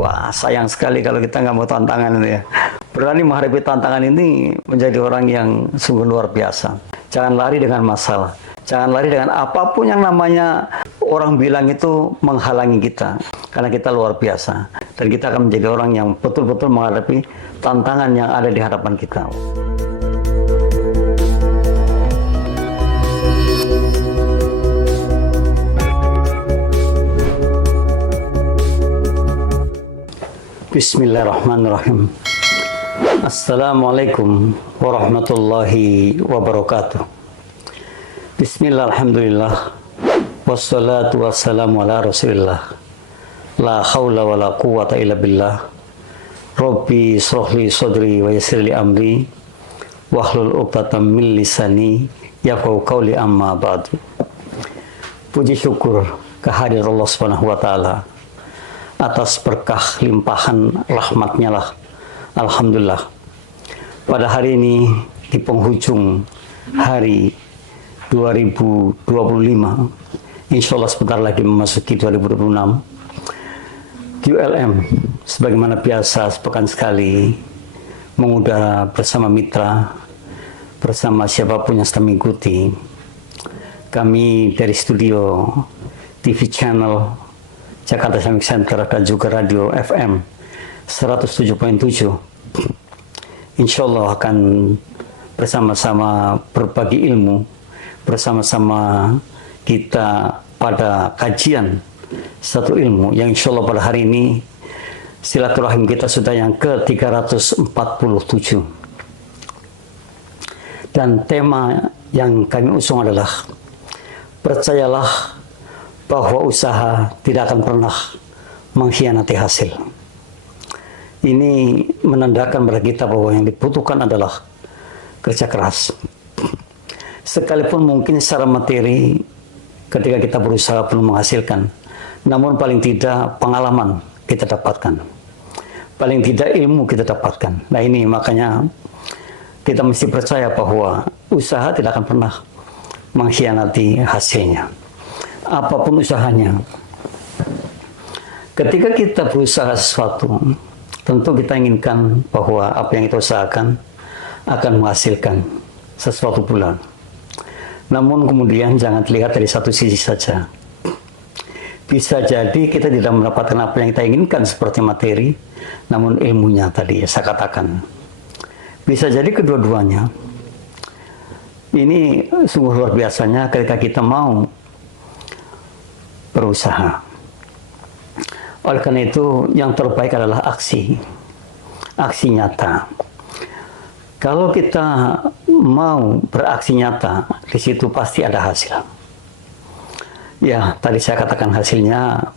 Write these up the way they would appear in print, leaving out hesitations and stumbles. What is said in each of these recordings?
Wah, sayang sekali kalau kita nggak mau tantangan itu ya. Berani menghadapi tantangan ini menjadi orang yang sungguh luar biasa. Jangan lari dengan masalah. Jangan lari dengan apapun yang namanya orang bilang itu menghalangi kita. Karena kita luar biasa. Dan kita akan menjadi orang yang betul-betul menghadapi tantangan yang ada di hadapan kita. Bismillahirrahmanirrahim. Assalamualaikum warahmatullahi wabarakatuh. Bismillah, alhamdulillah, wassalatu wassalamu ala rasulillah. La hawla wa la quwata illa billah. Rabbi srohli sodri wa yasirli amri wahlul uqtatam min lisani yafqahu qawli, amma ba'du. Puji syukur kehadirat Allah Subhanahu wa taala atas berkah limpahan rahmatnya lah. Alhamdulillah. Pada hari ini di penghujung hari 2025, insya Allah sebentar lagi memasuki 2026, QLM sebagaimana biasa sepekan sekali mengudara bersama mitra, bersama siapapun yang sedang mengikuti. Kami dari studio TV channel Jakarta Islamic Center dan juga radio FM 107.7, insya Allah akan bersama-sama berbagi ilmu, bersama-sama kita pada kajian satu ilmu yang insya Allah pada hari ini silaturahim kita sudah yang ke-347. Dan tema yang kami usung adalah percayalah bahwa usaha tidak akan pernah mengkhianati hasil. Ini menandakan pada kita bahwa yang dibutuhkan adalah kerja keras. Sekalipun mungkin secara materi ketika kita berusaha belum menghasilkan, namun paling tidak pengalaman kita dapatkan. Paling tidak ilmu kita dapatkan. Nah ini makanya kita mesti percaya bahwa usaha tidak akan pernah mengkhianati hasilnya. Apapun usahanya, ketika kita berusaha sesuatu, tentu kita inginkan bahwa apa yang kita usahakan akan menghasilkan sesuatu pula. Namun kemudian jangan dilihat dari satu sisi saja. Bisa jadi kita tidak mendapatkan apa yang kita inginkan seperti materi, namun ilmunya tadi saya katakan. Bisa jadi kedua-duanya. Ini sungguh luar biasanya ketika kita mau berusaha. Oleh karena itu yang terbaik adalah aksi nyata. Kalau kita mau beraksi nyata, di situ pasti ada hasil. Ya, tadi saya katakan hasilnya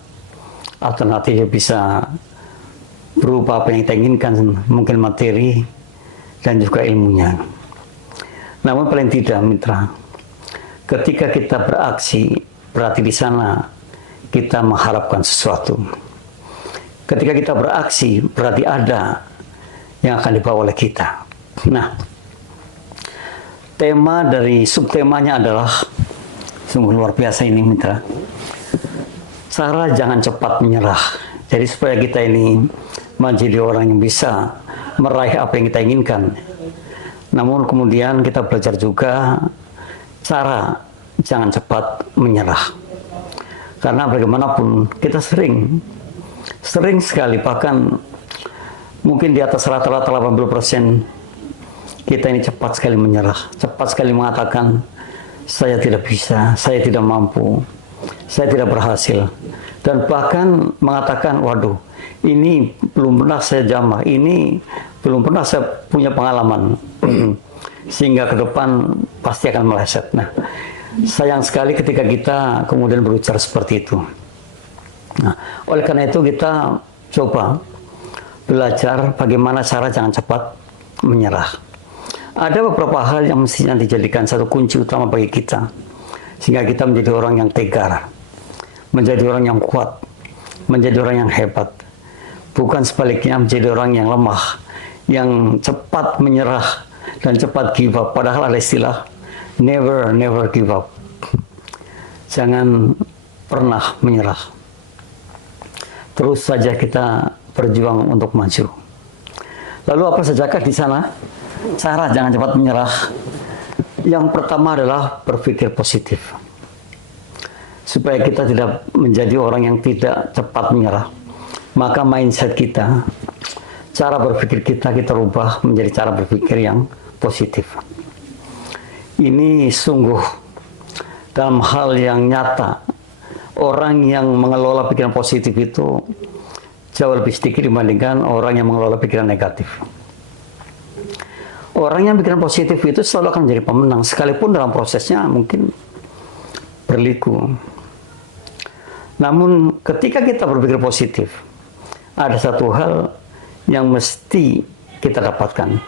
alternatif bisa berupa apa yang kita inginkan, mungkin materi dan juga ilmunya. Namun paling tidak mitra, ketika kita beraksi, berarti di sana kita mengharapkan sesuatu. Ketika kita beraksi, berarti ada yang akan dibawa oleh kita. Nah, tema dari subtemanya adalah sungguh luar biasa ini mitra. Cara jangan cepat menyerah. Jadi supaya kita ini menjadi orang yang bisa meraih apa yang kita inginkan. Namun kemudian kita belajar juga cara jangan cepat menyerah. Karena bagaimanapun kita sering sekali, bahkan mungkin di atas rata-rata 80% kita ini cepat sekali menyerah, cepat sekali mengatakan saya tidak bisa, saya tidak mampu, saya tidak berhasil, dan bahkan mengatakan waduh ini belum pernah saya jamah, ini belum pernah saya punya pengalaman sehingga ke depan pasti akan meleset. Nah, sayang sekali ketika kita kemudian berujar seperti itu. Nah, oleh karena itu kita coba belajar bagaimana cara jangan cepat menyerah. Ada beberapa hal yang mestinya dijadikan satu kunci utama bagi kita, sehingga kita menjadi orang yang tegar, menjadi orang yang kuat, menjadi orang yang hebat. Bukan sebaliknya menjadi orang yang lemah, yang cepat menyerah dan cepat give up. Padahal ada istilah never give up. Jangan pernah menyerah. Terus saja kita berjuang untuk maju. Lalu apa sajakah di sana? Cara jangan cepat menyerah. Yang pertama adalah berpikir positif. Supaya kita tidak menjadi orang yang tidak cepat menyerah, maka mindset kita, cara berpikir kita rubah menjadi cara berpikir yang positif. Ini sungguh dalam hal yang nyata, orang yang mengelola pikiran positif itu jauh lebih sedikit dibandingkan orang yang mengelola pikiran negatif. Orang yang pikiran positif itu selalu akan menjadi pemenang, sekalipun dalam prosesnya mungkin berliku. Namun ketika kita berpikir positif, ada satu hal yang mesti kita dapatkan,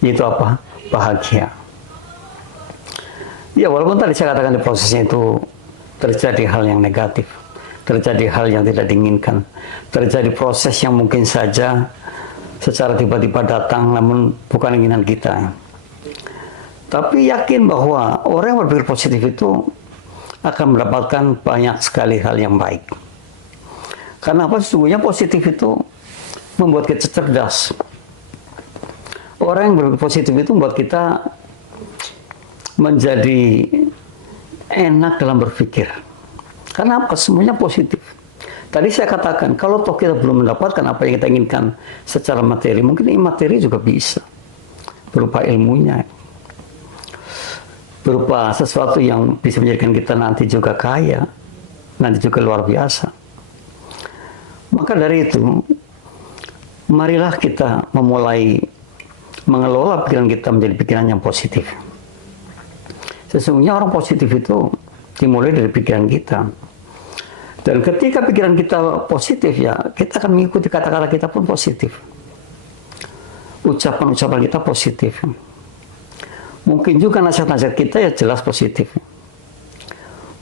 yaitu apa? Bahagia. Ya, walaupun tadi saya katakan di prosesnya itu terjadi hal yang negatif, terjadi hal yang tidak diinginkan, terjadi proses yang mungkin saja secara tiba-tiba datang, namun bukan keinginan kita. Tapi yakin bahwa orang yang berpikir positif itu akan mendapatkan banyak sekali hal yang baik. Karena apa? Sesungguhnya positif itu membuat kita cerdas. Orang yang berpikir positif itu membuat kita menjadi enak dalam berpikir. Karena apa? Semuanya positif. Tadi saya katakan, kalau toh kita belum mendapatkan apa yang kita inginkan secara materi, mungkin materi juga bisa. Berupa ilmunya. Berupa sesuatu yang bisa menjadikan kita nanti juga kaya. Nanti juga luar biasa. Maka dari itu, marilah kita memulai mengelola pikiran kita menjadi pikiran yang positif. Sesungguhnya orang positif itu dimulai dari pikiran kita. Dan ketika pikiran kita positif, ya kita akan mengikuti kata-kata kita pun positif. Ucapan-ucapan kita positif. Mungkin juga nasihat-nasihat kita ya jelas positif.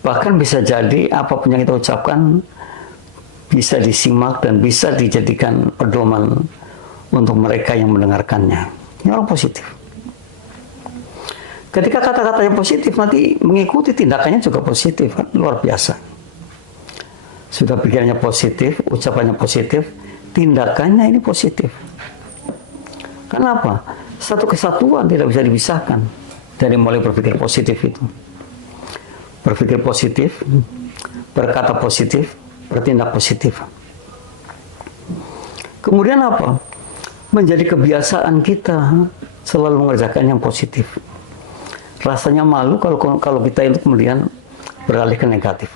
Bahkan bisa jadi apapun yang kita ucapkan bisa disimak dan bisa dijadikan pedoman untuk mereka yang mendengarkannya. Ini orang positif. Ketika kata-kata yang positif nanti mengikuti tindakannya juga positif, kan? Luar biasa. Sudah pikirannya positif, ucapannya positif, tindakannya ini positif. Kenapa? Satu kesatuan tidak bisa dipisahkan dari mulai berpikir positif itu. Berpikir positif, berkata positif, bertindak positif. Kemudian apa? Menjadi kebiasaan kita selalu mengerjakan yang positif. Rasanya malu kalau kita itu kemudian beralih ke negatif.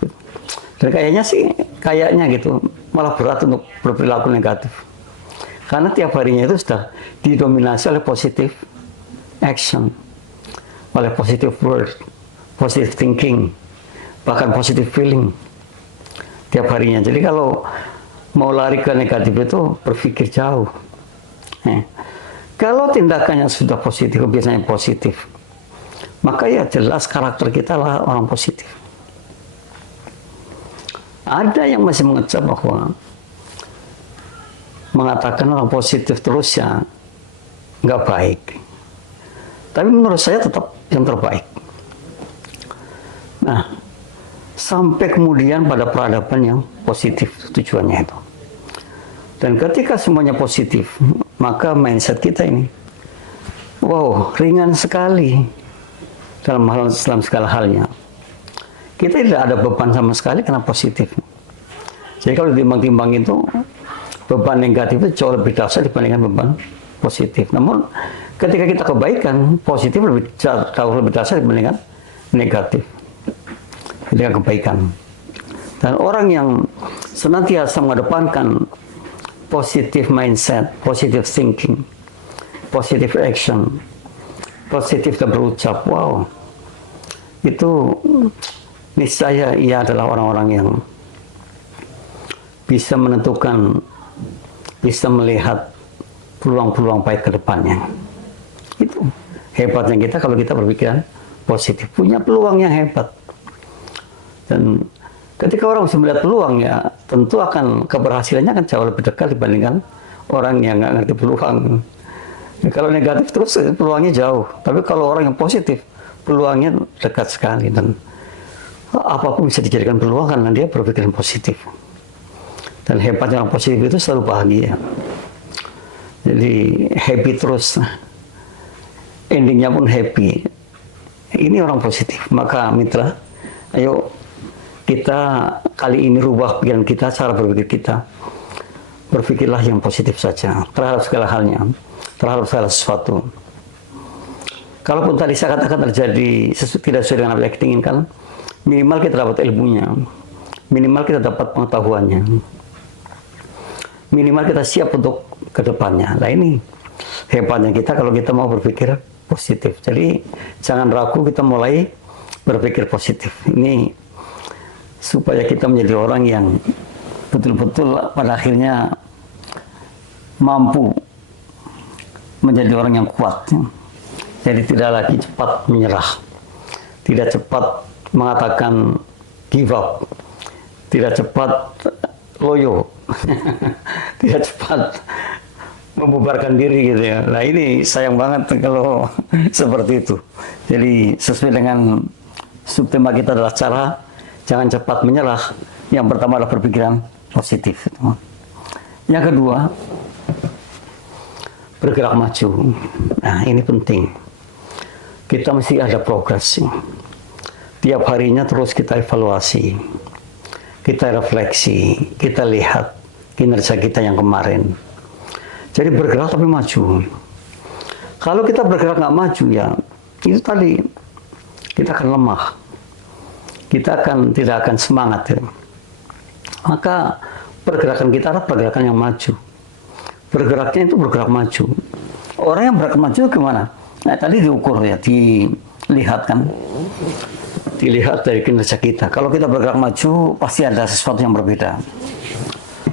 Dan kayaknya gitu, malah berat untuk berperilaku negatif. Karena tiap harinya itu sudah didominasi oleh positive action, oleh positive word, positive thinking, bahkan positive feeling tiap harinya. Jadi kalau mau lari ke negatif itu berpikir jauh. Kalau tindakannya sudah positif, biasanya positif, maka ya jelas karakter kita lah orang positif. Ada yang masih mengecap bahwa mengatakan orang positif terus ya nggak baik. Tapi menurut saya tetap yang terbaik. Nah, sampai kemudian pada peradaban yang positif tujuannya itu. Dan ketika semuanya positif, maka mindset kita ini, wow, ringan sekali dalam segala halnya. Kita tidak ada beban sama sekali karena positif. Jadi kalau ditimbang-timbang itu, beban negatif itu jauh lebih dahsyat dibandingkan beban positif. Namun ketika kita kebaikan, positif jauh lebih dahsyat dibandingkan negatif. Ketika kebaikan. Dan orang yang senantiasa mengedepankan positive mindset, positive thinking, positive action, positif dan berucap, wow, itu niscaya ia adalah orang-orang yang bisa menentukan, bisa melihat peluang-peluang baik ke depannya. Itu hebatnya kita kalau kita berpikiran positif, punya peluang yang hebat. Dan ketika orang bisa melihat peluang, ya tentu akan keberhasilannya akan jauh lebih dekat dibandingkan orang yang nggak ngerti peluang. Ya, kalau negatif terus peluangnya jauh, tapi kalau orang yang positif peluangnya dekat sekali dan apapun bisa dijadikan peluang karena dia berpikiran positif. Dan hebatnya orang positif itu selalu bahagia. Jadi happy terus, endingnya pun happy. Ini orang positif. Maka mitra, ayo kita kali ini rubah pikiran kita, cara berpikir kita. Berpikirlah yang positif saja terhadap segala halnya, terhadap segala sesuatu. Kalaupun tadi saya katakan terjadi tidak sesuai dengan apa yang kita inginkan, minimal kita dapat ilmunya, minimal kita dapat pengetahuannya, minimal kita siap untuk kedepannya. Nah ini hebatnya kita kalau kita mau berpikir positif. Jadi jangan ragu, kita mulai berpikir positif. Ini supaya kita menjadi orang yang betul-betul pada akhirnya mampu menjadi orang yang kuat. Jadi tidak lagi cepat menyerah, tidak cepat mengatakan give up, tidak cepat loyo, tidak cepat membubarkan diri gitu ya. Nah ini sayang banget kalau seperti itu. Jadi sesuai dengan subtema kita adalah cara jangan cepat menyerah. Yang pertama adalah berpikiran positif. Yang kedua, bergerak maju. Nah ini penting. Kita mesti ada progres. Tiap harinya terus kita evaluasi, kita refleksi, kita lihat kinerja kita yang kemarin. Jadi bergerak tapi maju. Kalau kita bergerak nggak maju ya, itu tadi kita akan lemah. Kita tidak akan semangat ya. Maka pergerakan kita adalah pergerakan yang maju. Bergeraknya itu bergerak maju. Orang yang bergerak maju gimana? Nah tadi diukur ya, dilihat kan. Dilihat dari kinerja kita. Kalau kita bergerak maju, pasti ada sesuatu yang berbeda.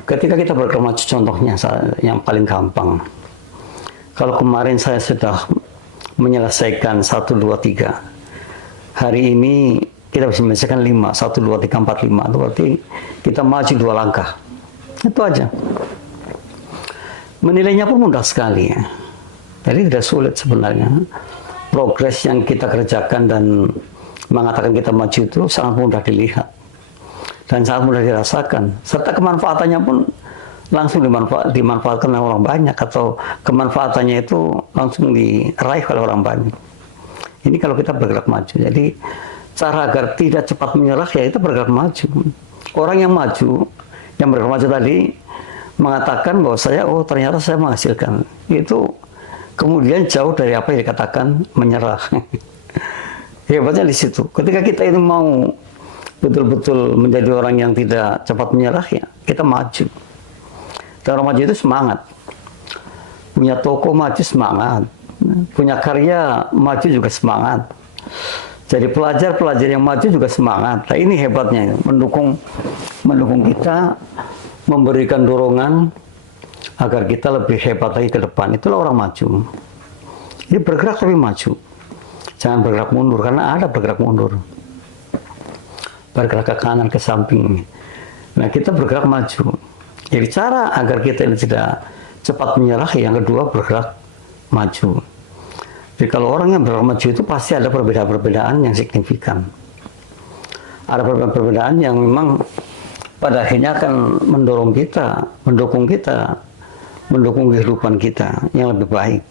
Ketika kita bergerak maju, contohnya yang paling gampang. Kalau kemarin saya sudah menyelesaikan 1, 2, 3. Hari ini kita bisa menyelesaikan 5, 1, 2, 3, 4, 5. Itu berarti kita maju 2 langkah. Itu aja. Menilainya pun mudah sekali ya. Jadi tidak sulit sebenarnya. Progres yang kita kerjakan dan mengatakan kita maju itu sangat mudah dilihat. Dan sangat mudah dirasakan. Serta kemanfaatannya pun langsung dimanfaatkan oleh orang banyak. Atau kemanfaatannya itu langsung diraih oleh orang banyak. Ini kalau kita bergerak maju. Jadi cara agar tidak cepat menyerah ya itu bergerak maju. Orang yang maju, yang bergerak maju tadi mengatakan bahwa ternyata saya menghasilkan. Itu kemudian jauh dari apa yang dikatakan menyerah. Hebatnya di situ. Ketika kita ini mau betul-betul menjadi orang yang tidak cepat menyerah ya, kita maju. Dan orang maju itu semangat. Punya toko maju semangat. Punya karya maju juga semangat. Jadi pelajar yang maju juga semangat. Nah ini hebatnya, mendukung kita, memberikan dorongan agar kita lebih hebat lagi ke depan. Itulah orang maju. Jadi bergerak tapi maju. Jangan bergerak mundur, karena ada bergerak mundur. Bergerak ke kanan, ke samping. Nah kita bergerak maju. Jadi cara agar kita ini tidak cepat menyerah, yang kedua bergerak maju. Jadi kalau orang yang bergerak maju itu pasti ada perbedaan-perbedaan yang signifikan. Ada perbedaan-perbedaan yang memang pada akhirnya akan mendorong kita, mendukung kehidupan kita yang lebih baik.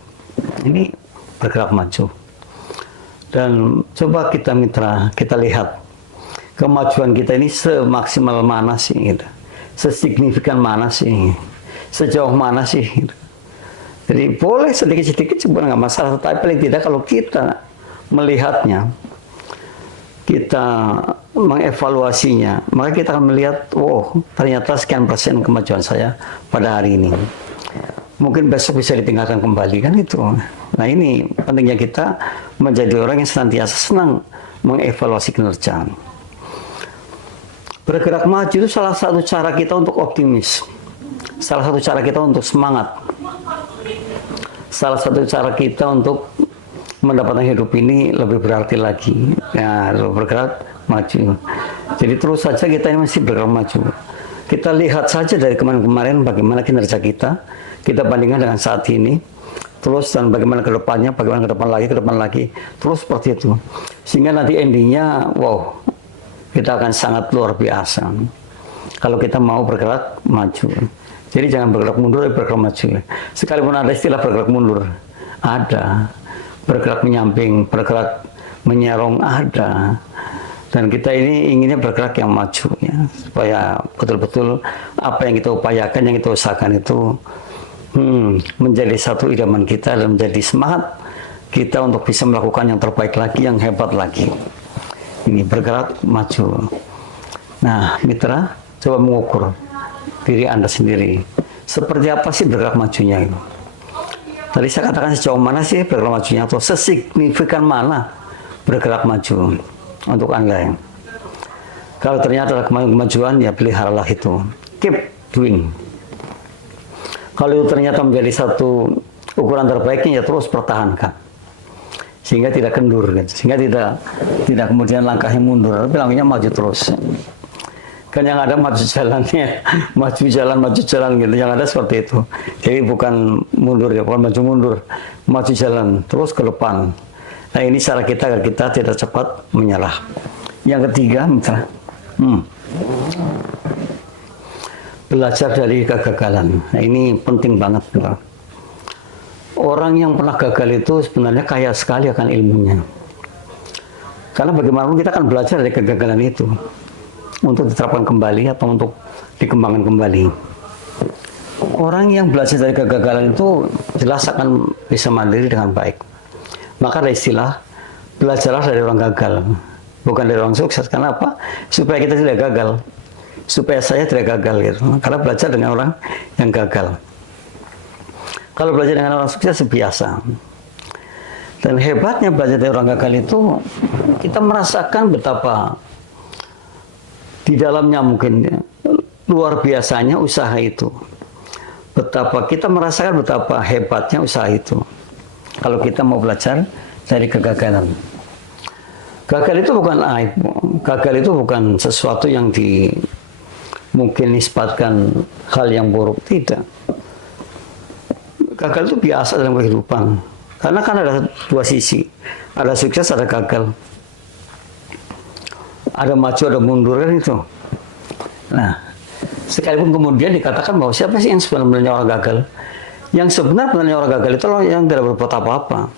Ini bergerak maju. Dan coba kita mitra, kita lihat kemajuan kita ini semaksimal mana sih, gitu. Sesignifikan mana sih, sejauh mana sih. Gitu. Jadi boleh sedikit-sedikit sebenarnya nggak masalah, tapi paling tidak kalau kita melihatnya, kita mengevaluasinya, maka kita akan melihat, ternyata sekian persen kemajuan saya pada hari ini. Mungkin besok bisa ditinggalkan kembali, kan itu. Nah ini pentingnya kita menjadi orang yang senantiasa senang mengevaluasi kinerja. Bergerak maju itu salah satu cara kita untuk optimis. Salah satu cara kita untuk semangat. Salah satu cara kita untuk mendapatkan hidup ini lebih berarti lagi. Ya, bergerak maju. Jadi terus saja kita ini masih bergerak maju. Kita lihat saja dari kemarin-kemarin bagaimana kinerja kita. Kita bandingkan dengan saat ini. Terus dan bagaimana ke depannya, bagaimana ke depan lagi. Terus seperti itu. Sehingga nanti endingnya, kita akan sangat luar biasa. Kalau kita mau bergerak maju. Jadi jangan bergerak mundur, tapi bergerak maju. Sekalipun ada istilah bergerak mundur, ada. Bergerak menyamping, bergerak menyerong, ada. Dan kita ini inginnya bergerak yang maju, ya, supaya betul-betul apa yang kita upayakan, yang kita usahakan itu menjadi satu idaman kita dan menjadi semangat kita untuk bisa melakukan yang terbaik lagi, yang hebat lagi. Ini bergerak maju. Nah, mitra, coba mengukur diri Anda sendiri. Seperti apa sih bergerak majunya itu? Tadi saya katakan sejauh mana sih bergerak majunya, atau sesignifikan mana bergerak maju untuk Anda. Kalau ternyata ada kemajuan, ya peliharalah itu. Keep doing. Kalau itu ternyata menjadi satu ukuran terbaiknya, ya terus pertahankan. Sehingga tidak kendur, gitu. Sehingga tidak kemudian langkahnya mundur, tapi langkahnya maju terus. Kan yang ada maju jalannya, maju jalan gitu. Yang ada seperti itu. Jadi bukan mundur ya, bukan maju mundur, maju jalan terus ke depan. Nah, ini cara kita agar kita tidak cepat menyerah. Yang ketiga, mitra, belajar dari kegagalan. Nah, ini penting banget, mitra. Orang yang pernah gagal itu sebenarnya kaya sekali akan ilmunya. Karena bagaimanapun kita akan belajar dari kegagalan itu untuk diterapkan kembali atau untuk dikembangkan kembali. Orang yang belajar dari kegagalan itu jelas akan bisa mandiri dengan baik. Maka ada istilah, belajarlah dari orang gagal, bukan dari orang sukses. Karena apa? Supaya kita tidak gagal, supaya saya tidak gagal gitu. Karena belajar dengan orang yang gagal. Kalau belajar dengan orang sukses biasa. Dan hebatnya belajar dari orang gagal itu, kita merasakan betapa di dalamnya mungkin luar biasanya usaha itu. Betapa kita merasakan betapa hebatnya usaha itu. Kalau kita mau belajar dari kegagalan. Gagal itu bukan aib. Gagal itu bukan sesuatu yang mungkin nisbatkan hal yang buruk. Tidak. Gagal itu biasa dalam kehidupan. Karena kan ada dua sisi. Ada sukses, ada gagal. Ada maju, ada mundur kan itu. Nah, sekalipun kemudian dikatakan bahwa siapa sih yang sebenarnya orang gagal? Yang sebenarnya orang gagal itu yang tidak berbuat apa-apa.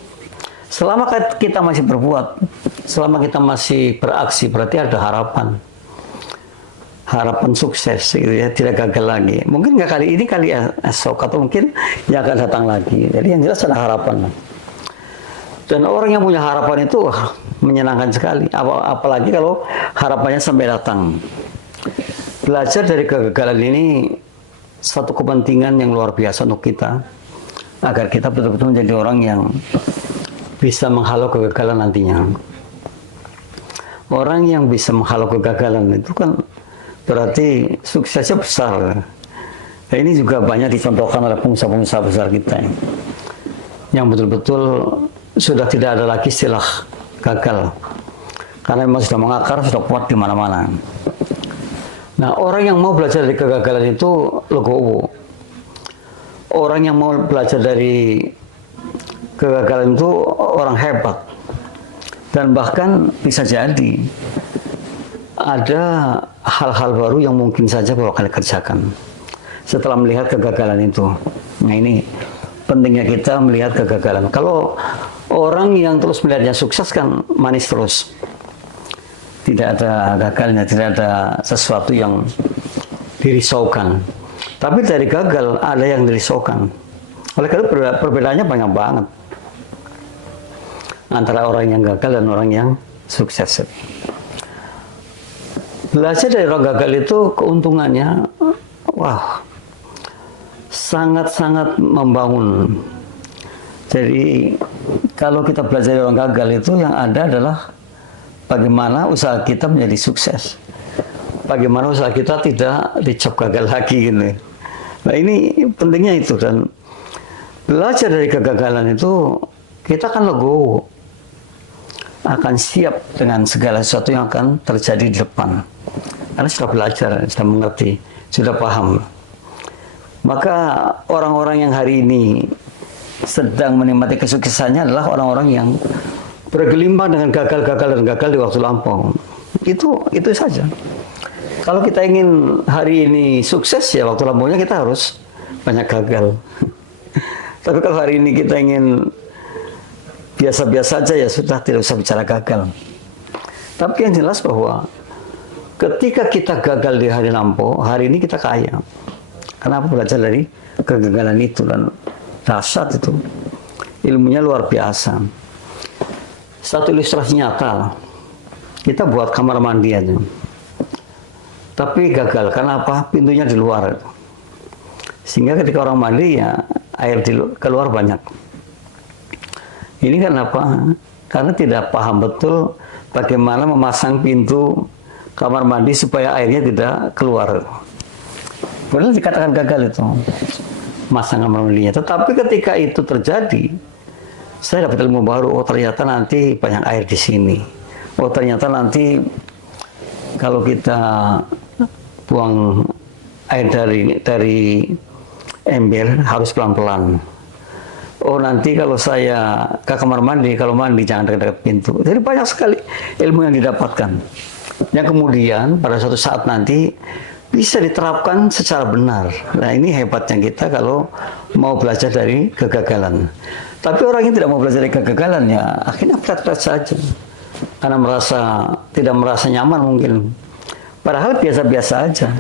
Selama kita masih berbuat, selama kita masih beraksi, berarti ada harapan. Harapan sukses, gitu ya, tidak gagal lagi. Mungkin nggak kali ini, kali esok, atau mungkin yang akan datang lagi. Jadi yang jelas ada harapan. Dan orang yang punya harapan itu menyenangkan sekali. Apalagi kalau harapannya sampai datang. Belajar dari kegagalan ini satu kepentingan yang luar biasa untuk kita, agar kita betul-betul menjadi orang yang bisa menghalau kegagalan nantinya. Orang yang bisa menghalau kegagalan itu kan berarti suksesnya besar. Nah, ini juga banyak dicontohkan oleh pengusaha-pengusaha besar kita yang betul-betul sudah tidak ada lagi istilah gagal, karena memang sudah mengakar, sudah kuat di mana-mana. Nah, orang yang mau belajar dari kegagalan itu legowo. Orang yang mau belajar dari kegagalan itu orang hebat. Dan bahkan bisa jadi ada hal-hal baru yang mungkin saja bahwa kalian kerjakan setelah melihat kegagalan itu. Nah, ini pentingnya kita melihat kegagalan. Kalau orang yang terus melihatnya sukses kan manis terus. Tidak ada gagalnya, tidak ada sesuatu yang dirisaukan. Tapi dari gagal ada yang dirisaukan. Oleh karena perbedaannya banyak banget antara orang yang gagal dan orang yang sukses. Belajar dari orang gagal itu keuntungannya, wah, sangat-sangat membangun. Jadi kalau kita belajar dari orang gagal itu, yang ada adalah bagaimana usaha kita menjadi sukses. Bagaimana usaha kita tidak dicap gagal lagi gitu. Nah, ini pentingnya itu. Dan belajar dari kegagalan itu, kita akan legowo, akan siap dengan segala sesuatu yang akan terjadi di depan. Karena sudah belajar, sudah mengerti, sudah paham. Maka orang-orang yang hari ini sedang menikmati kesuksesannya adalah orang-orang yang bergelimpang dengan gagal-gagal dan gagal di waktu lampau. Itu saja. Kalau kita ingin hari ini sukses ya waktu lampaunya kita harus banyak gagal. Tapi kalau hari ini kita ingin biasa-biasa aja ya sudah, tidak usah bicara gagal. Tapi yang jelas bahwa ketika kita gagal di hari lampau, hari ini kita kaya. Kenapa? Belajar dari kegagalan itu dan dahsyat itu. Ilmunya luar biasa. Satu ilustrasi nyata. Kita buat kamar mandi aja. Tapi gagal. Kenapa? Pintunya di luar. Sehingga ketika orang mandi ya air keluar banyak. Ini kenapa? Karena tidak paham betul bagaimana memasang pintu kamar mandi supaya airnya tidak keluar. Boleh dikatakan gagal itu masang kamar mandinya. Tetapi ketika itu terjadi, saya dapat ilmu baru. Oh ternyata nanti banyak air di sini. Oh ternyata nanti kalau kita buang air dari ember harus pelan-pelan. Oh nanti kalau saya ke kamar mandi, kalau mandi jangan dekat-dekat pintu. Jadi banyak sekali ilmu yang didapatkan. Yang kemudian pada suatu saat nanti bisa diterapkan secara benar. Nah ini hebatnya kita kalau mau belajar dari kegagalan. Tapi orang yang tidak mau belajar dari kegagalan ya akhirnya flat-flat saja. Karena tidak merasa nyaman mungkin. Padahal biasa-biasa aja.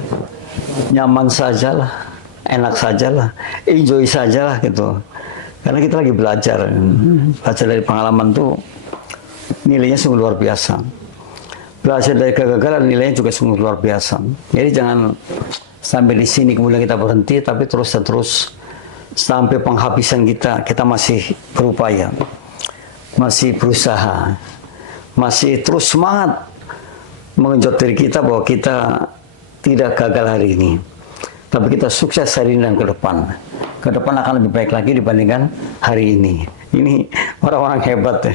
Nyaman sajalah, enak sajalah, enjoy sajalah gitu. Karena kita lagi belajar dari pengalaman tuh nilainya sungguh luar biasa. Belajar dari kegagalan nilainya juga sungguh luar biasa. Jadi jangan sampai di sini kemudian kita berhenti, tapi terus dan terus sampai penghabisan kita masih berupaya, masih berusaha, masih terus semangat mengenjot diri kita bahwa kita tidak gagal hari ini. Tapi kita sukses hari ini dan ke depan. Ke depan akan lebih baik lagi dibandingkan hari ini. Ini orang-orang hebat ya.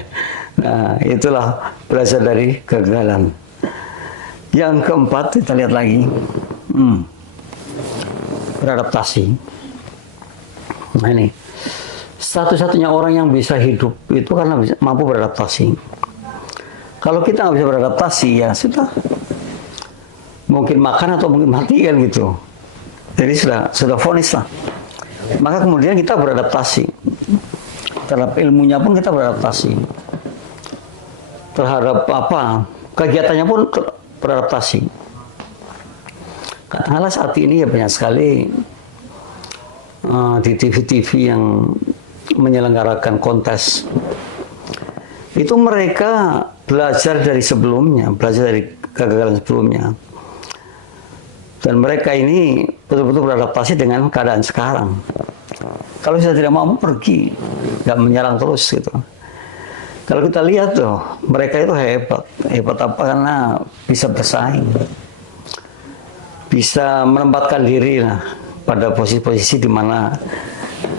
Nah, itulah belajar dari kegagalan. Yang keempat, kita lihat lagi. Beradaptasi. Nah ini. Satu-satunya orang yang bisa hidup itu karena mampu beradaptasi. Kalau kita nggak bisa beradaptasi, ya sudah. Mungkin makan atau mungkin mati kan gitu. Jadi sudah vonis lah. Maka kemudian kita beradaptasi. Terhadap ilmunya pun kita beradaptasi. Terhadap apa? Kegiatannya pun beradaptasi. Katakanlah saat ini ya banyak sekali di TV-TV yang menyelenggarakan kontes. Itu mereka belajar dari sebelumnya, belajar dari kegagalan sebelumnya. Dan mereka ini betul-betul beradaptasi dengan keadaan sekarang. Kalau saya tidak mampu pergi, nggak menyerang terus gitu. Kalau kita lihat tuh, mereka itu hebat. Hebat apa? Karena bisa bersaing. Bisa menempatkan diri lah pada posisi-posisi di mana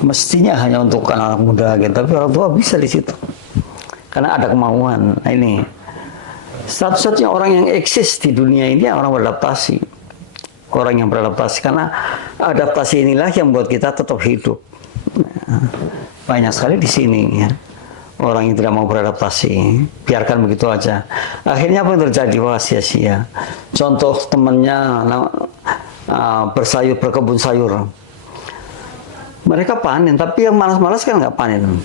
mestinya hanya untuk anak muda gitu. Tapi orang tua bisa di situ. Karena ada kemauan. Nah ini, satu-satunya orang yang eksis di dunia ini orang beradaptasi. Orang yang beradaptasi, karena adaptasi inilah yang membuat kita tetap hidup. Banyak sekali di sini ya, orang yang tidak mau beradaptasi, biarkan begitu aja. Akhirnya apa yang terjadi? Wah sia-sia. Contoh temannya berkebun sayur. Mereka panen, tapi yang malas-malas kan nggak panen.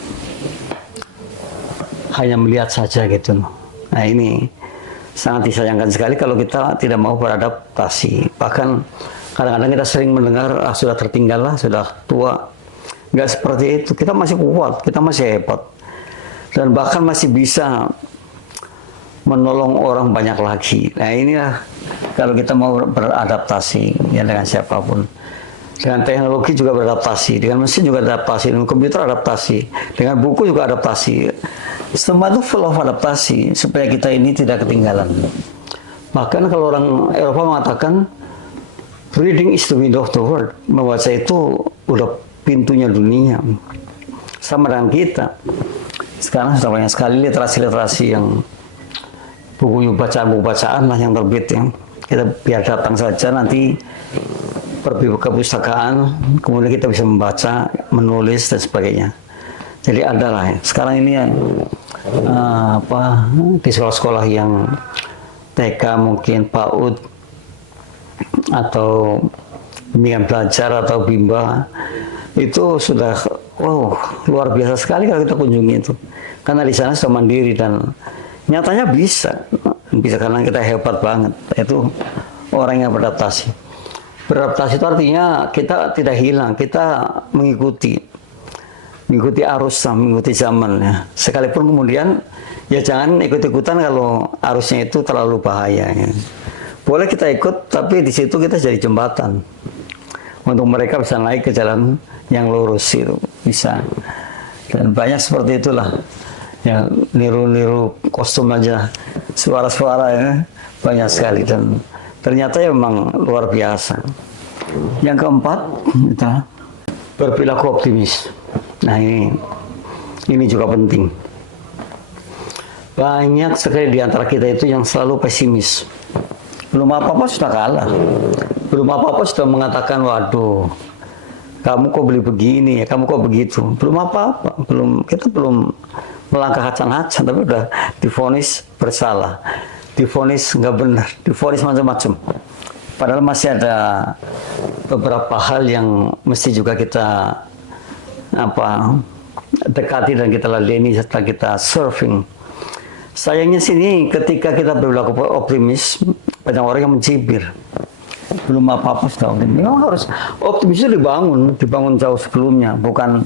Hanya melihat saja gitu. Nah ini sangat disayangkan sekali kalau kita tidak mau beradaptasi. Bahkan kadang-kadang kita sering mendengar sudah tertinggal lah, sudah tua. Nggak seperti itu. Kita masih kuat, kita masih hebat. Dan bahkan masih bisa menolong orang banyak lagi. Nah inilah kalau kita mau beradaptasi ya dengan siapapun. Dengan teknologi juga beradaptasi, dengan mesin juga adaptasi, dengan komputer adaptasi, dengan buku juga adaptasi. Semua itu full of adaptasi supaya kita ini tidak ketinggalan. Bahkan kalau orang Eropa mengatakan reading is the window of the world, membaca itu udah pintunya dunia. Sama dengan kita. Sekarang sudah banyak sekali literasi-literasi yang buku bacaan lah yang terbit ya. Kita biar datang saja nanti pergi ke perpustakaan, kemudian kita bisa membaca, menulis dan sebagainya. Jadi ada lah ya. Sekarang ini ya, di sekolah-sekolah yang TK mungkin PAUD atau bimbingan belajar atau bimba itu sudah luar biasa sekali kalau kita kunjungi itu, karena di sana sudah mandiri dan nyatanya bisa karena kita hebat banget. Itu orang yang beradaptasi itu artinya kita tidak hilang, kita mengikuti arus, mengikuti zaman ya. Sekalipun kemudian ya jangan ikut-ikutan kalau arusnya itu terlalu bahaya ya. Boleh kita ikut, tapi di situ kita jadi jembatan untuk mereka bisa naik ke jalan yang lurus, itu bisa. Dan banyak seperti itulah ya, niru-niru kostum aja, suara-suara ya, banyak sekali dan ternyata ya memang luar biasa. Yang keempat, kita berperilaku optimis. Nah ini juga penting. Banyak sekali di antara kita itu yang selalu pesimis. Belum apa-apa sudah kalah. Belum apa-apa sudah mengatakan, waduh, kamu kok beli begini ya, kamu kok begitu. Belum apa-apa, kita belum melangkah hacan-hacan, tapi udah divonis bersalah, divonis nggak benar, divonis macam-macam. Padahal masih ada beberapa hal yang mesti juga kita dekati dan kita ladeni setelah kita surfing. Sayangnya sini ketika kita berlaku optimis, banyak orang yang mencibir. Belum apa-apa sudah optimis. Memang harus optimis itu dibangun jauh sebelumnya, bukan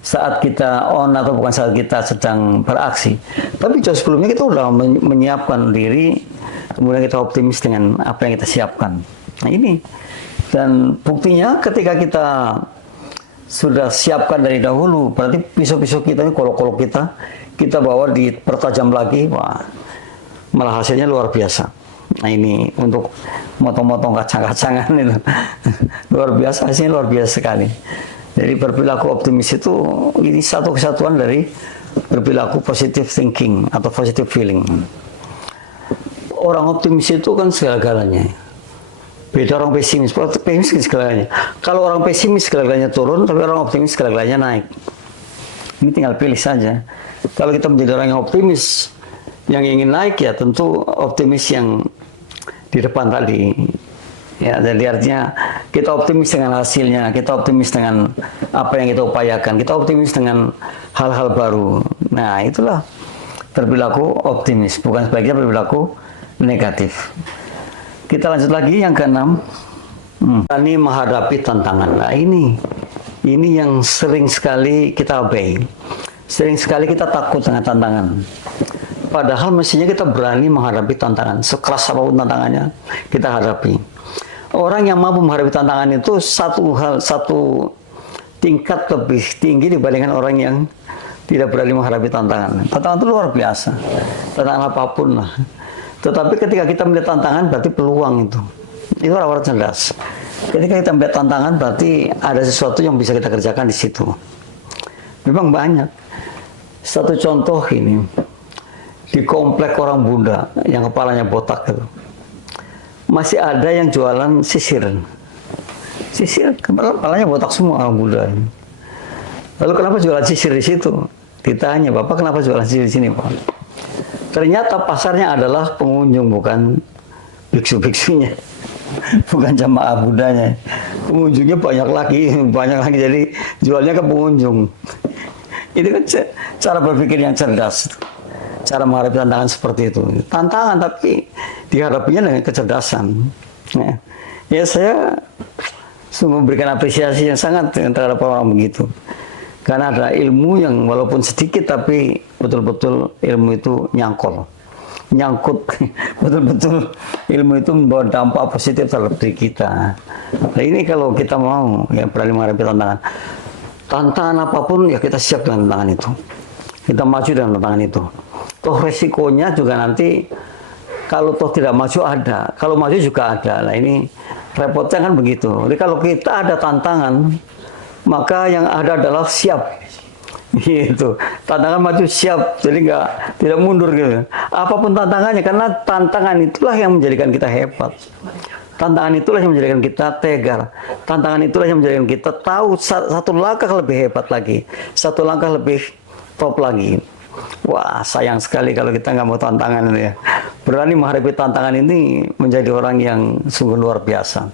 saat kita on atau bukan saat kita sedang beraksi. Tapi jauh sebelumnya kita sudah menyiapkan diri, kemudian kita optimis dengan apa yang kita siapkan. Nah ini, dan buktinya ketika kita sudah siapkan dari dahulu, berarti pisau-pisau kita ini, kolok-kolok kita bawa dipertajam lagi, wah, malah hasilnya luar biasa. Nah ini untuk motong-motong kacang-kacangan itu luar biasa, hasilnya luar biasa sekali. Jadi berperilaku optimis itu ini satu kesatuan dari berperilaku positive thinking atau positive feeling. Orang optimis itu kan segala-galanya. Beda orang pesimis. Pesimis segala-galanya. Kalau orang pesimis segala-galanya turun, tapi orang optimis segala-galanya naik. Ini tinggal pilih saja. Kalau kita menjadi orang yang optimis, yang ingin naik ya tentu optimis yang di depan tadi. Ya, jadi artinya kita optimis dengan hasilnya, kita optimis dengan apa yang kita upayakan, kita optimis dengan hal-hal baru. Nah, itulah berperilaku optimis, bukan sebaliknya berperilaku negatif. Kita lanjut lagi yang keenam, berani menghadapi tantangan. Nah, ini yang sering sekali kita abai. Sering sekali kita takut dengan tantangan. Padahal mestinya kita berani menghadapi tantangan. Sekeras apapun tantangannya, kita hadapi. Orang yang mampu menghadapi tantangan itu satu tingkat lebih tinggi dibandingkan orang yang tidak berani menghadapi tantangan. Tantangan itu luar biasa. Tantangan apapun lah. Tetapi ketika kita melihat tantangan berarti peluang itu. Itu orang-orang cerdas. Ketika kita melihat tantangan berarti ada sesuatu yang bisa kita kerjakan di situ. Memang banyak. Satu contoh ini, di komplek orang Bunda yang kepalanya botak itu, masih ada yang jualan sisir, kepalanya botak semua orang Bunda. Lalu kenapa jualan sisir di situ? Ditanya, Bapak kenapa jualan sisir di sini, Pak? Ternyata pasarnya adalah pengunjung, bukan biksu-biksunya, bukan jamaah Budanya. Pengunjungnya banyak lagi, jadi jualnya ke pengunjung. Itu kan cara berpikir yang cerdas, cara menghadapi tantangan seperti itu. Tantangan tapi dihadapinya dengan kecerdasan. Ya saya sungguh memberikan apresiasi yang sangat terhadap orang begitu. Karena ada ilmu yang walaupun sedikit tapi betul-betul ilmu itu nyangkut, betul-betul ilmu itu membawa dampak positif terhadap diri kita. Nah ini kalau kita mau ya berani menghadapi tantangan apapun ya kita siap dengan tantangan itu. Kita maju dengan tantangan itu. Toh resikonya juga nanti kalau toh tidak maju ada, kalau maju juga ada. Nah ini repotnya kan begitu. Jadi kalau kita ada tantangan, maka yang ada adalah siap. Gitu. Tantangan maju siap, jadi tidak mundur gitu. Apapun tantangannya, karena tantangan itulah yang menjadikan kita hebat. Tantangan itulah yang menjadikan kita tegar. Tantangan itulah yang menjadikan kita tahu satu langkah lebih hebat lagi, satu langkah lebih top lagi. Wah, sayang sekali kalau kita nggak mau tantangan ini ya. Berani menghadapi tantangan ini menjadi orang yang sungguh luar biasa.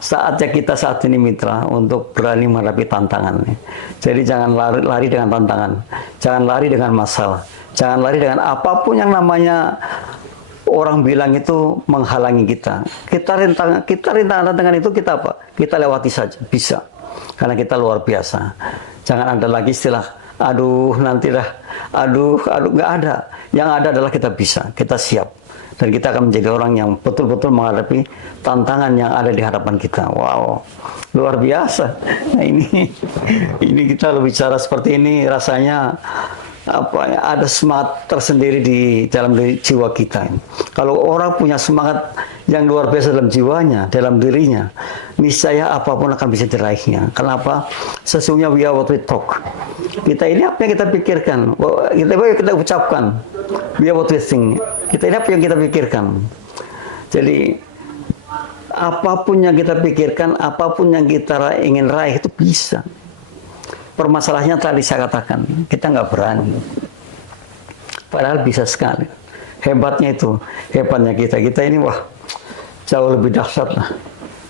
Saatnya kita saat ini mitra untuk berani menghadapi tantangan. Jadi jangan lari dengan tantangan, jangan lari dengan masalah, jangan lari dengan apapun yang namanya orang bilang itu menghalangi kita. Kita rintangan tantangan itu kita apa? Kita lewati saja, bisa. Karena kita luar biasa. Jangan ada lagi istilah, aduh nanti dah, aduh, nggak ada. Yang ada adalah kita bisa, kita siap. Dan kita akan menjadi orang yang betul-betul menghadapi tantangan yang ada di hadapan kita. Wow, luar biasa. Nah ini kita bicara seperti ini rasanya apa ya, ada semangat tersendiri di dalam jiwa kita. Kalau orang punya semangat yang luar biasa dalam jiwanya, dalam dirinya, niscaya apapun akan bisa diraihnya. Kenapa? Sesungguhnya we are what we talk. Kita ini apa yang kita pikirkan, kita ucapkan. We are what we think. Kita ini apa yang kita pikirkan. Jadi apapun yang kita pikirkan, apapun yang kita ingin raih itu bisa. Permasalahannya tadi saya katakan, kita nggak berani. Padahal bisa sekali. Hebatnya itu, hebatnya kita ini wah jauh lebih dahsyat lah.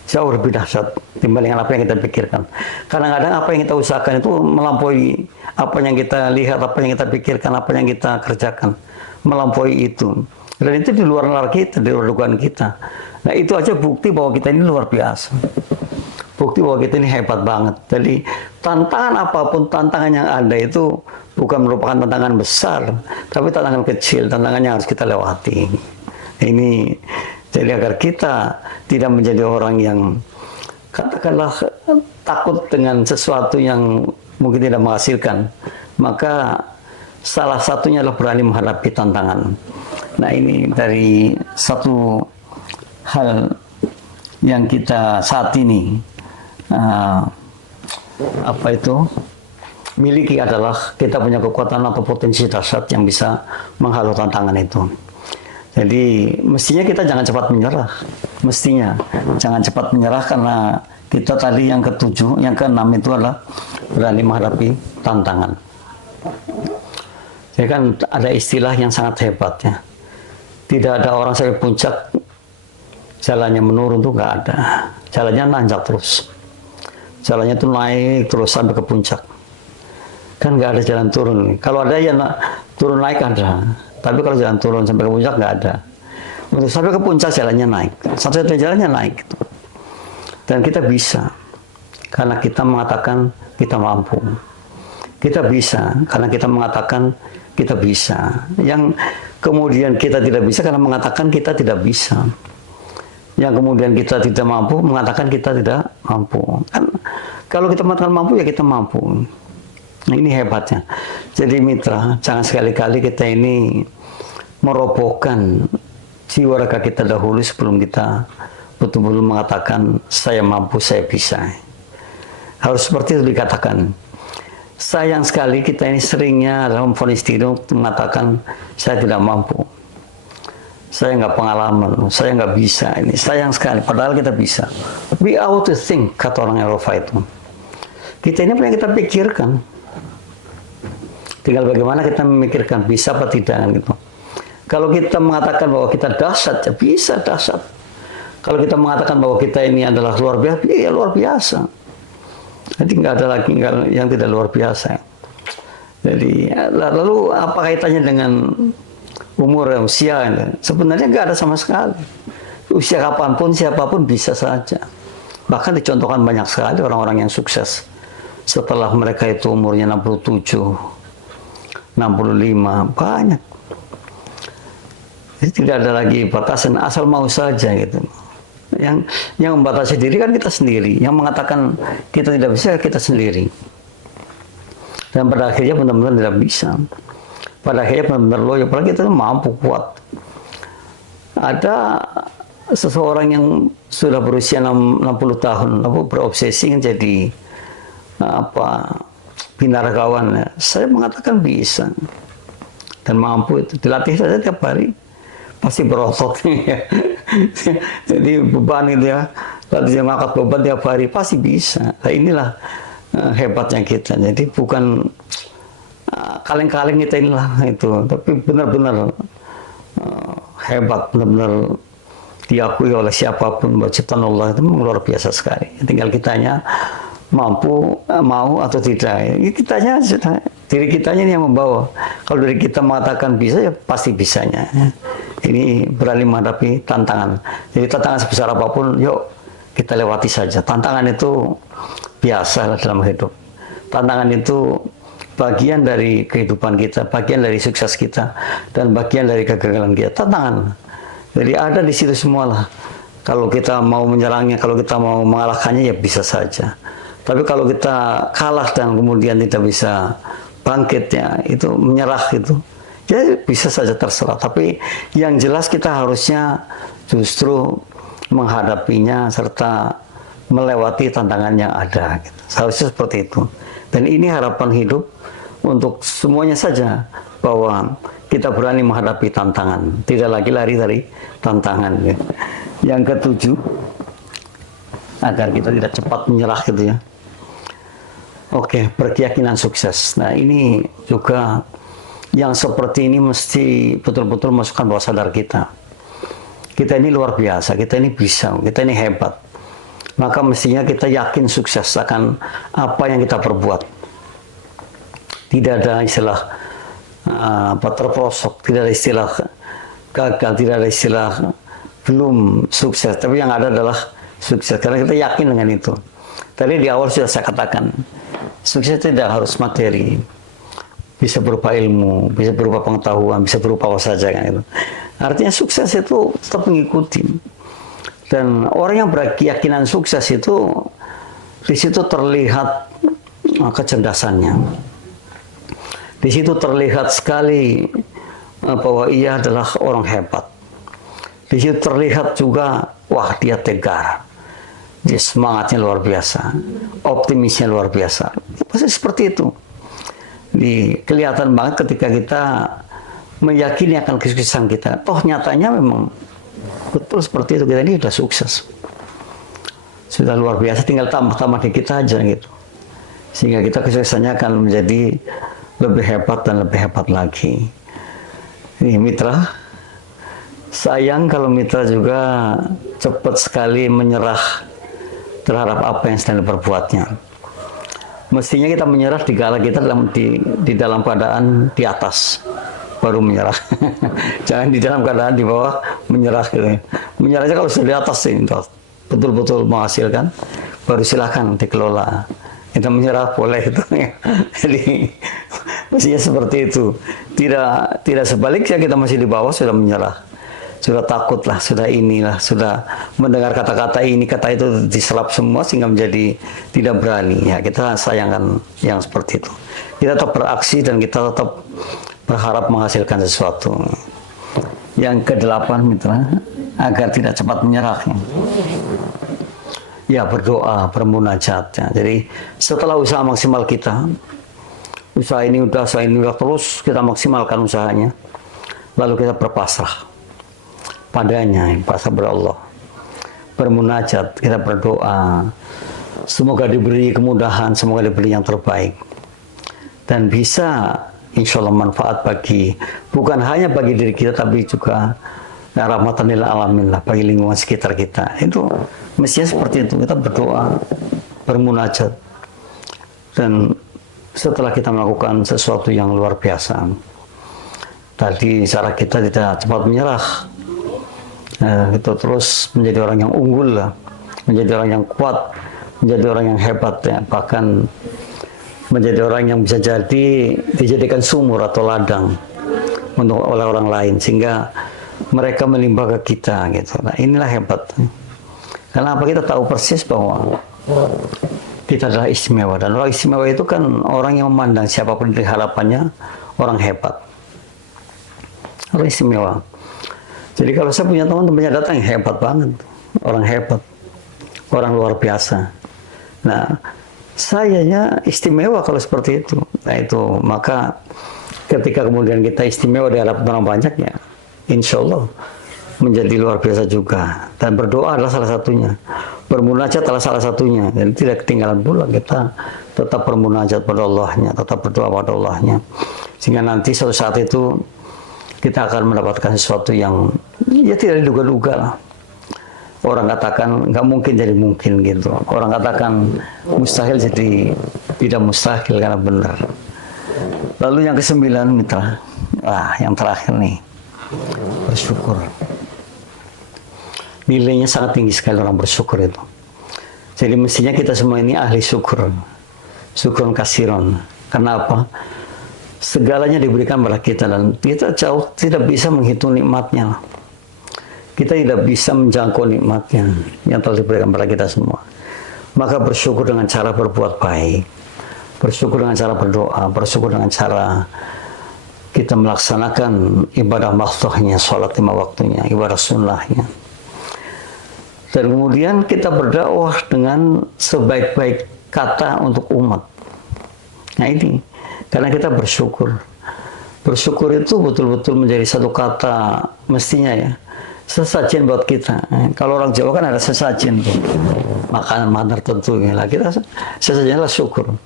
Jauh lebih dahsyat dibanding apa yang kita pikirkan. Kadang-kadang apa yang kita usahakan itu melampaui apa yang kita lihat, apa yang kita pikirkan, apa yang kita kerjakan. Melampaui itu. Dan itu di luar nalar kita, di luar dugaan kita. Nah itu aja bukti bahwa kita ini luar biasa. Bukti bahwa kita ini hebat banget. Jadi tantangan apapun, tantangan yang ada itu bukan merupakan tantangan besar, tapi tantangan kecil, tantangan yang harus kita lewati. Ini jadi agar kita tidak menjadi orang yang katakanlah takut dengan sesuatu yang mungkin tidak menghasilkan, maka salah satunya adalah berani menghadapi tantangan. Nah ini dari satu hal yang kita saat ini miliki adalah kita punya kekuatan atau potensi dahsyat yang bisa menghalau tantangan itu. Jadi mestinya kita jangan cepat menyerah, mestinya jangan cepat menyerah karena kita tadi yang ketujuh, yang keenam itu adalah berani menghadapi tantangan. Jadi kan ada istilah yang sangat hebat ya. Tidak ada orang sampai puncak jalannya menurun tuh nggak ada, jalannya nanjak terus. Jalannya tuh naik terus sampai ke puncak. Kan nggak ada jalan turun. Kalau ada ya turun naik ada. Tapi kalau jalan turun sampai ke puncak nggak ada. Untuk sampai ke puncak jalannya naik. Satu-satunya jalannya naik. Dan kita bisa. Karena kita mengatakan kita mampu. Kita bisa. Karena kita mengatakan kita bisa. Yang kemudian kita tidak bisa karena mengatakan kita tidak bisa. Yang kemudian kita tidak mampu mengatakan kita tidak mampu. Kan kalau kita mengatakan mampu ya kita mampu. Nah, ini hebatnya. Jadi mitra, jangan sekali-kali kita ini merobohkan jiwa raga kita dahulu sebelum kita betul-betul mengatakan saya mampu, saya bisa. Harus seperti itu dikatakan. Sayang sekali kita ini seringnya dalam memvonis diri untuk mengatakan saya tidak mampu. Saya nggak pengalaman, saya nggak bisa ini. Sayang sekali, padahal kita bisa. We ought to think, kata orang Eropa itu. Kita ini apa yang kita pikirkan. Tinggal bagaimana kita memikirkan, bisa apa tidak gitu. Kalau kita mengatakan bahwa kita dahsyat, ya bisa dahsyat. Kalau kita mengatakan bahwa kita ini adalah luar biasa, ya luar biasa. Jadi nggak ada lagi yang tidak luar biasa. Jadi lalu apa kaitannya dengan umur, usia? Sebenarnya nggak ada sama sekali. Usia kapanpun, siapapun bisa saja. Bahkan dicontohkan banyak sekali orang-orang yang sukses. Setelah mereka itu umurnya 67, 65, banyak. Jadi tidak ada lagi batasan, asal mau saja gitu. Yang membatasi diri kan kita sendiri. Yang mengatakan kita tidak bisa, kita sendiri. Dan pada akhirnya benar-benar tidak bisa. Pada akhirnya benar-benar loyo, apalagi kita mampu kuat. Ada seseorang yang sudah berusia 60 tahun, lalu berobsesi jadi binaragawan. Saya mengatakan bisa dan mampu itu. Dilatih saja tiap hari, pasti berotot. Jadi beban itu ya, latih mengangkat beban tiap hari, pasti bisa. Nah, inilah hebatnya kita. Jadi bukan kaleng-kaleng kita inilah itu, tapi benar-benar hebat, benar-benar diakui oleh siapapun bahwa ciptaan Allah itu luar biasa sekali. Tinggal kitanya mampu, mau atau tidak. Ini kitanya, diri kitanya ini yang membawa. Kalau diri kita mengatakan bisa, ya pasti bisanya. Ini berani menghadapi tantangan. Jadi tantangan sebesar apapun, yuk kita lewati saja. Tantangan itu biasa dalam hidup. Tantangan itu bagian dari kehidupan kita, bagian dari sukses kita, dan bagian dari kegagalan kita. Tantangan. Jadi ada di situ semualah. Kalau kita mau menyerangnya, kalau kita mau mengalahkannya, ya bisa saja. Tapi kalau kita kalah dan kemudian tidak bisa bangkit, ya itu menyerah gitu, ya bisa saja terserah. Tapi yang jelas kita harusnya justru menghadapinya serta melewati tantangan yang ada. Gitu. Seharusnya seperti itu. Dan ini harapan hidup untuk semuanya saja, bahwa kita berani menghadapi tantangan, tidak lagi lari dari tantangan. Gitu. Yang ketujuh, agar kita tidak cepat menyerah gitu ya. Oke, berkeyakinan sukses. Nah ini juga yang seperti ini mesti betul-betul masukkan bawah sadar kita. Kita ini luar biasa, kita ini bisa, kita ini hebat. Maka mestinya kita yakin sukses akan apa yang kita perbuat. Tidak ada istilah terprosok, tidak ada istilah gagal, tidak ada istilah belum sukses. Tapi yang ada adalah sukses, karena kita yakin dengan itu. Tadi di awal sudah saya katakan, sukses tidak harus materi, bisa berupa ilmu, bisa berupa pengetahuan, bisa berupa apa saja kan itu. Artinya sukses itu tetap mengikuti. Dan orang yang berkeyakinan sukses itu di situ terlihat kecerdasannya. Di situ terlihat sekali bahwa ia adalah orang hebat. Di situ terlihat juga, wah dia tegar. Dia semangatnya luar biasa, optimisnya luar biasa. Pasti seperti itu. Kelihatan banget ketika kita meyakini akan kesuksesan kita. Toh nyatanya memang betul seperti itu. Kita ini sudah sukses, sudah luar biasa. Tinggal tambah-tambah dikit aja gitu, sehingga kita kesuksesannya akan menjadi lebih hebat dan lebih hebat lagi. Ini mitra, sayang kalau mitra juga cepat sekali menyerah terhadap apa yang sedang diperbuatnya. Mestinya kita menyerah dikala kita di dalam keadaan di atas, baru menyerah. Jangan di dalam keadaan di bawah menyerah gitu. Menyerahnya kalau sudah di atas sih, betul-betul menghasilkan, baru silakan dikelola. Kita menyerah boleh itu. Jadi mestinya seperti itu. Tidak sebaliknya kita masih di bawah sudah menyerah. Sudah takutlah, sudah inilah, sudah mendengar kata-kata ini, kata itu diserap semua sehingga menjadi tidak berani. Ya, kita sayangkan yang seperti itu. Kita tetap beraksi dan kita tetap berharap menghasilkan sesuatu. Yang kedelapan mitra, agar tidak cepat menyerah. Ya, berdoa, bermunajat. Ya. Jadi setelah usaha maksimal kita, usaha ini udah terus kita maksimalkan usahanya, lalu kita berpasrah padanya, pasrah pada Allah, bermunajat, kita berdoa, semoga diberi kemudahan, semoga diberi yang terbaik, dan bisa insya Allah manfaat bagi, bukan hanya bagi diri kita, tapi juga rahmatan lil alamin lah, bagi lingkungan sekitar kita. Itu mestinya seperti itu, kita berdoa, bermunajat, dan setelah kita melakukan sesuatu yang luar biasa, tadi cara kita tidak cepat menyerah. Kita terus menjadi orang yang unggul lah, menjadi orang yang kuat, menjadi orang yang hebat ya, bahkan menjadi orang yang bisa jadi dijadikan sumur atau ladang untuk oleh orang lain sehingga mereka melimpah ke kita gitu. Nah inilah hebat. Karena apa, kita tahu persis bahwa kita adalah istimewa, dan orang istimewa itu kan orang yang memandang siapapun di hadapannya orang hebat, orang istimewa. Jadi kalau saya punya teman-temannya datang yang hebat banget, orang hebat, orang luar biasa. Nah, sayanya istimewa kalau seperti itu. Nah itu, maka ketika kemudian kita istimewa di hadapan orang banyak ya, insya Allah menjadi luar biasa juga. Dan berdoa adalah salah satunya, bermunajat adalah salah satunya. Jadi tidak ketinggalan pula kita tetap bermunajat pada Allahnya, tetap berdoa pada Allahnya. Sehingga nanti suatu saat itu kita akan mendapatkan sesuatu yang ya tidak diduga-duga lah. Orang katakan nggak mungkin jadi mungkin gitu. Orang katakan mustahil jadi tidak mustahil karena benar. Lalu yang ke-9 mitra, yang terakhir nih, bersyukur. Nilainya sangat tinggi sekali orang bersyukur itu. Jadi mestinya kita semua ini ahli syukur. Syukur kasiron. Kenapa? Segalanya diberikan pada kita dan kita jauh tidak bisa menghitung nikmatnya. Kita tidak bisa menjangkau nikmatnya yang telah diberikan pada kita semua. Maka bersyukur dengan cara berbuat baik. Bersyukur dengan cara berdoa. Bersyukur dengan cara kita melaksanakan ibadah maktuhnya, sholat 5 waktunya, ibadah sunnahnya. Dan kemudian kita berdakwah dengan sebaik-baik kata untuk umat. Nah ini, karena kita bersyukur. Bersyukur itu betul-betul menjadi satu kata mestinya ya, sesajen buat kita. Kalau orang Jawa kan ada sesajen tuh, makanan tertentu. Ya. Kita sesajennya syukur.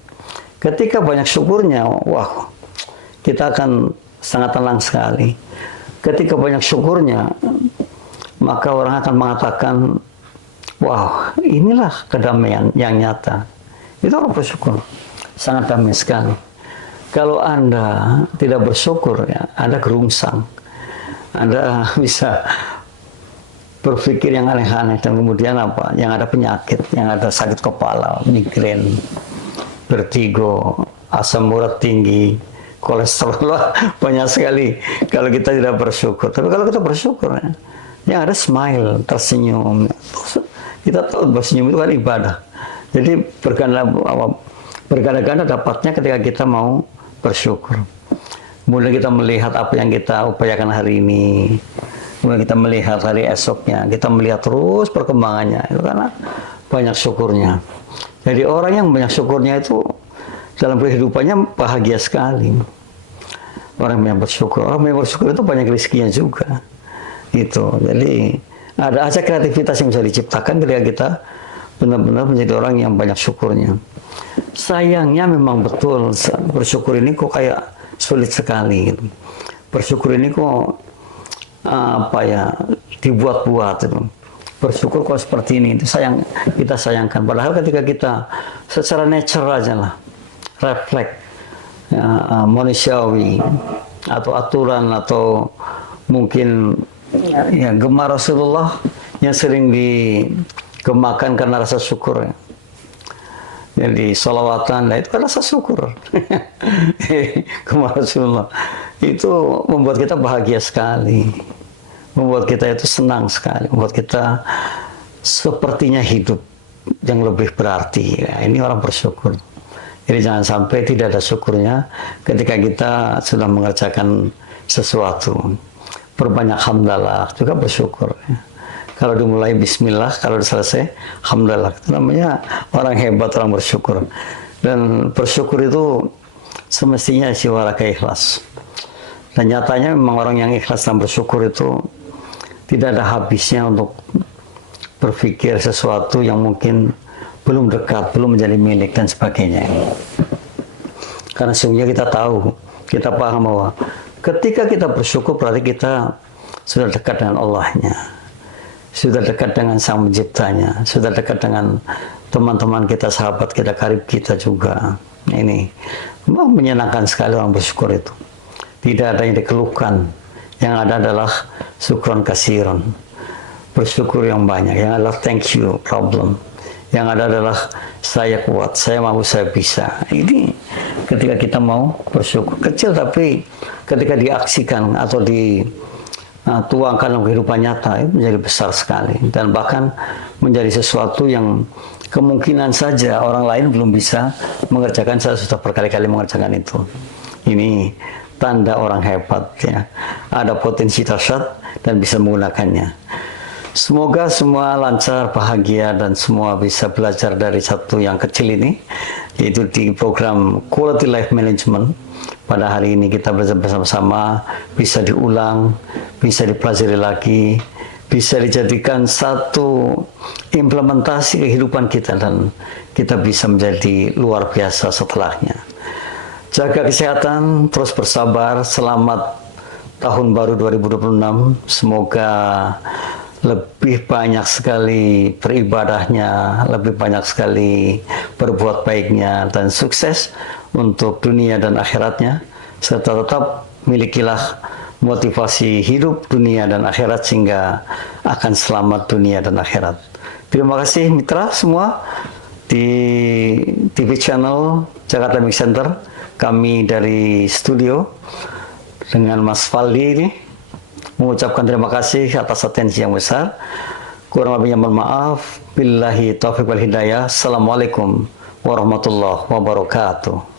Ketika banyak syukurnya, wah, kita akan sangat tenang sekali. Ketika banyak syukurnya, maka orang akan mengatakan, wow, inilah kedamaian yang nyata. Itu orang bersyukur. Sangat damai sekali. Kalau Anda tidak bersyukur, ya, Anda gerungsang. Anda bisa berpikir yang aneh-aneh dan kemudian apa? Yang ada penyakit, yang ada sakit kepala, migrain, vertigo, asam urat tinggi, kolesterol, banyak sekali kalau kita tidak bersyukur. Tapi kalau kita bersyukur, ya, yang ada smile, tersenyum. Kita tahu bahwa senyum itu kan ibadah. Jadi berganda-ganda dapatnya ketika kita mau bersyukur. Kemudian kita melihat apa yang kita upayakan hari ini. Kemudian kita melihat hari esoknya. Kita melihat terus perkembangannya. Itu karena banyak syukurnya. Jadi orang yang banyak syukurnya itu dalam kehidupannya bahagia sekali. Orang yang bersyukur. Orang yang bersyukur itu banyak rezekinya juga. Gitu. Jadi ada aja kreativitas yang bisa diciptakan ketika kita benar-benar menjadi orang yang banyak syukurnya. Sayangnya memang betul bersyukur ini kok kayak sulit sekali. Gitu. Bersyukur ini kok dibuat-buat itu. Bersyukur kok seperti ini itu kita sayangkan. Padahal ketika kita secara natural aja lah, refleks manusiawi atau aturan atau mungkin ya gemar Rasulullah yang sering digemakan karena rasa syukur. Ya. Jadi salawatan, itu kan rasa syukur. Gemar Rasulullah itu membuat kita bahagia sekali, membuat kita itu senang sekali, membuat kita sepertinya hidup yang lebih berarti. Ya, ini orang bersyukur. Jadi jangan sampai tidak ada syukurnya ketika kita sudah mengerjakan sesuatu. Perbanyak hamdalah, juga bersyukur. Ya. Kalau dimulai bismillah, kalau selesai alhamdulillah. Itu namanya orang hebat, orang bersyukur. Dan bersyukur itu semestinya siwara ikhlas. Dan nyatanya memang orang yang ikhlas dan bersyukur itu tidak ada habisnya untuk berpikir sesuatu yang mungkin belum dekat, belum menjadi milik dan sebagainya. Karena sesungguhnya kita tahu, kita paham bahwa ketika kita bersyukur berarti kita sudah dekat dengan Allahnya. Sudah dekat dengan Sang Penciptanya, sudah dekat dengan teman-teman kita, sahabat kita, karib kita juga. Ini menyenangkan sekali orang bersyukur itu. Tidak ada yang dikeluhkan, yang ada adalah syukron kasiron. Bersyukur yang banyak, yang adalah thank you problem. Yang ada adalah saya kuat, saya mampu, saya bisa. Ini ketika kita mau bersyukur kecil, tapi ketika diaksikan atau tuangkan dalam kehidupan nyata itu menjadi besar sekali dan bahkan menjadi sesuatu yang kemungkinan saja orang lain belum bisa mengerjakan. Saya sudah berkali-kali mengerjakan itu. Ini tanda orang hebat ya. Ada potensi dahsyat dan bisa menggunakannya. Semoga semua lancar, bahagia dan semua bisa belajar dari satu yang kecil ini, yaitu di program Quality Life Management. Pada hari ini kita belajar bersama-sama, bisa diulang, bisa dipelajari lagi, bisa dijadikan satu implementasi kehidupan kita dan kita bisa menjadi luar biasa setelahnya. Jaga kesehatan, terus bersabar. Selamat tahun baru 2026. Semoga lebih banyak sekali beribadahnya, lebih banyak sekali berbuat baiknya, dan sukses untuk dunia dan akhiratnya, serta tetap milikilah motivasi hidup dunia dan akhirat sehingga akan selamat dunia dan akhirat. Terima kasih mitra semua di TV channel Jakarta Mix Center. Kami dari studio dengan Mas Faldi ini mengucapkan terima kasih atas atensi yang besar. Kurang lebihnya mohon maaf. Billahi taufiq wal hidayah. Assalamualaikum warahmatullahi wabarakatuh.